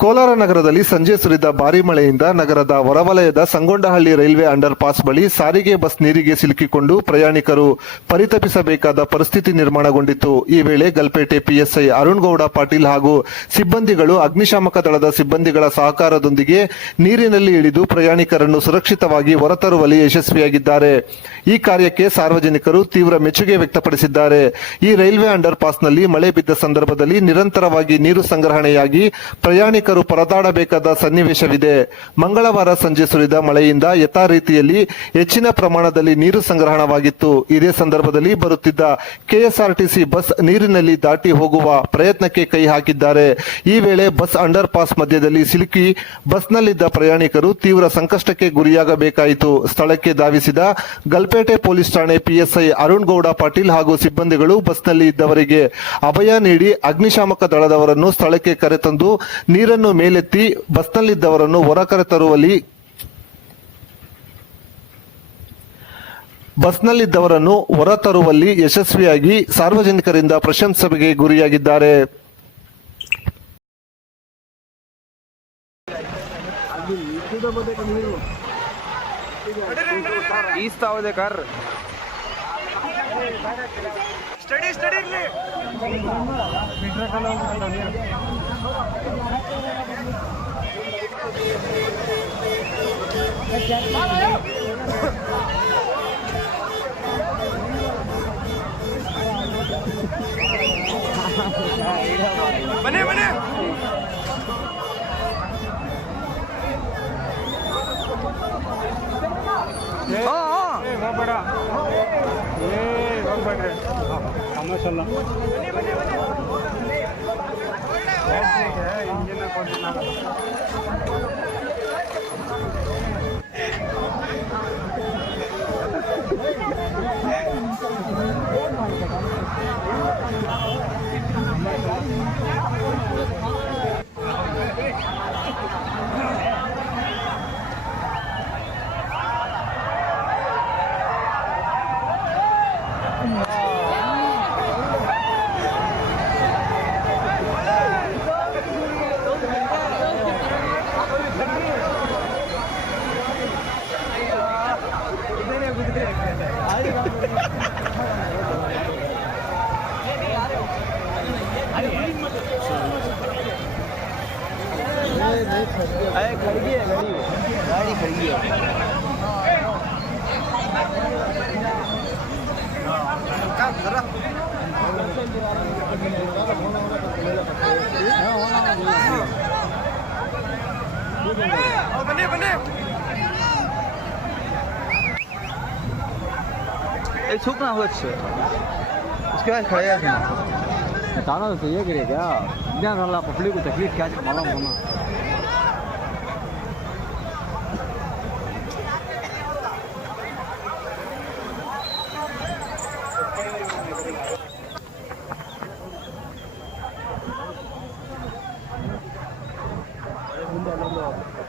ಕೋಲಾರ ನಗರದಲ್ಲಿ ಸಂಜೆ ಸುರಿದ ಭಾರೀ ಮಳೆಯಿಂದ ನಗರದ ಹೊರವಲಯದ ಸಂಗೊಂಡಹಳ್ಳಿ ರೈಲ್ವೆ ಅಂಡರ್ ಪಾಸ್ ಬಳಿ ಸಾರಿಗೆ ಬಸ್ ನೀರಿಗೆ ಸಿಲುಕಿಕೊಂಡು ಪ್ರಯಾಣಿಕರು ಪರಿತಪಿಸಬೇಕಾದ ಪರಿಸ್ಥಿತಿ ನಿರ್ಮಾಣಗೊಂಡಿತ್ತು. ಈ ವೇಳೆ ಗಲ್ಪೇಟೆ ಪಿಎಸ್ಐ ಅರುಣ್ ಗೌಡ ಪಾಟೀಲ್ ಹಾಗೂ ಸಿಬ್ಬಂದಿಗಳು ಅಗ್ನಿಶಾಮಕ ದಳದ ಸಿಬ್ಬಂದಿಗಳ ಸಹಕಾರದೊಂದಿಗೆ ನೀರಿನಲ್ಲಿ ಇಳಿದು ಪ್ರಯಾಣಿಕರನ್ನು ಸುರಕ್ಷಿತವಾಗಿ ಹೊರತರುವಲ್ಲಿ ಯಶಸ್ವಿಯಾಗಿದ್ದಾರೆ. ಈ ಕಾರ್ಯಕ್ಕೆ ಸಾರ್ವಜನಿಕರು ತೀವ್ರ ಮೆಚ್ಚುಗೆ ವ್ಯಕ್ತಪಡಿಸಿದ್ದಾರೆ. ಈ ರೈಲ್ವೆ ಅಂಡರ್ ಪಾಸ್ನಲ್ಲಿ ಮಳೆ ಬಿದ್ದ ಸಂದರ್ಭದಲ್ಲಿ ನಿರಂತರವಾಗಿ ನೀರು ಸಂಗ್ರಹಣೆಯಾಗಿ ಪ್ರಯಾಣಿಕರು ಪರದಾಡಬೇಕಾದ ಸನ್ನಿವೇಶವಿದೆ. ಮಂಗಳವಾರ ಸಂಜೆ ಸುರಿದ ಮಳೆಯಿಂದ ಯಥಾ ರೀತಿಯಲ್ಲಿ ಹೆಚ್ಚಿನ ಪ್ರಮಾಣದಲ್ಲಿ ನೀರು ಸಂಗ್ರಹಣವಾಗಿತ್ತು. ಇದೇ ಸಂದರ್ಭದಲ್ಲಿ ಬರುತ್ತಿದ್ದ ಕೆಎಸ್ಆರ್ಟಿಸಿ ಬಸ್ ನೀರಿನಲ್ಲಿ ದಾಟಿ ಹೋಗುವ ಪ್ರಯತ್ನಕ್ಕೆ ಕೈ ಹಾಕಿದ್ದಾರೆ. ಈ ವೇಳೆ ಬಸ್ ಅಂಡರ್ ಪಾಸ್ ಮಧ್ಯದಲ್ಲಿ ಸಿಲುಕಿ ಬಸ್ನಲ್ಲಿದ್ದ ಪ್ರಯಾಣಿಕರು ತೀವ್ರ ಸಂಕಷ್ಟಕ್ಕೆ ಗುರಿಯಾಗಬೇಕಾಯಿತು. ಸ್ಥಳಕ್ಕೆ ಧಾವಿಸಿದ ಗಲ್ಪೇಟೆ ಪೊಲೀಸ್ ಠಾಣೆ ಪಿಎಸ್ಐ ಅರುಣ್ ಗೌಡ ಪಾಟೀಲ್ ಹಾಗೂ ಸಿಬ್ಬಂದಿಗಳು ಬಸ್ನಲ್ಲಿ ಇದ್ದವರಿಗೆ ಅಭಯ ನೀಡಿ ಅಗ್ನಿಶಾಮಕ ದಳದವರನ್ನು ಸ್ಥಳಕ್ಕೆ ಕರೆತಂದು ನೀರನ್ನು ಮೇಲೆತ್ತಿ ಬಸ್ನಲ್ಲಿದ್ದವರನ್ನು ಹೊರತರುವಲ್ಲಿ ಯಶಸ್ವಿಯಾಗಿ ಸಾರ್ವಜನಿಕರಿಂದ ಪ್ರಶಂಸೆಗೆ ಗುರಿಯಾಗಿದ್ದಾರೆ. बने बने बड़ा समस्या खड़ी है गाड़ी खड़ी है बने बने छूकना हो उसके बाद खड़े बताना तो सही है क्या ध्यान वाला पब्लिक को तकलीफ क्या मालूम होना ಮುಂದೆ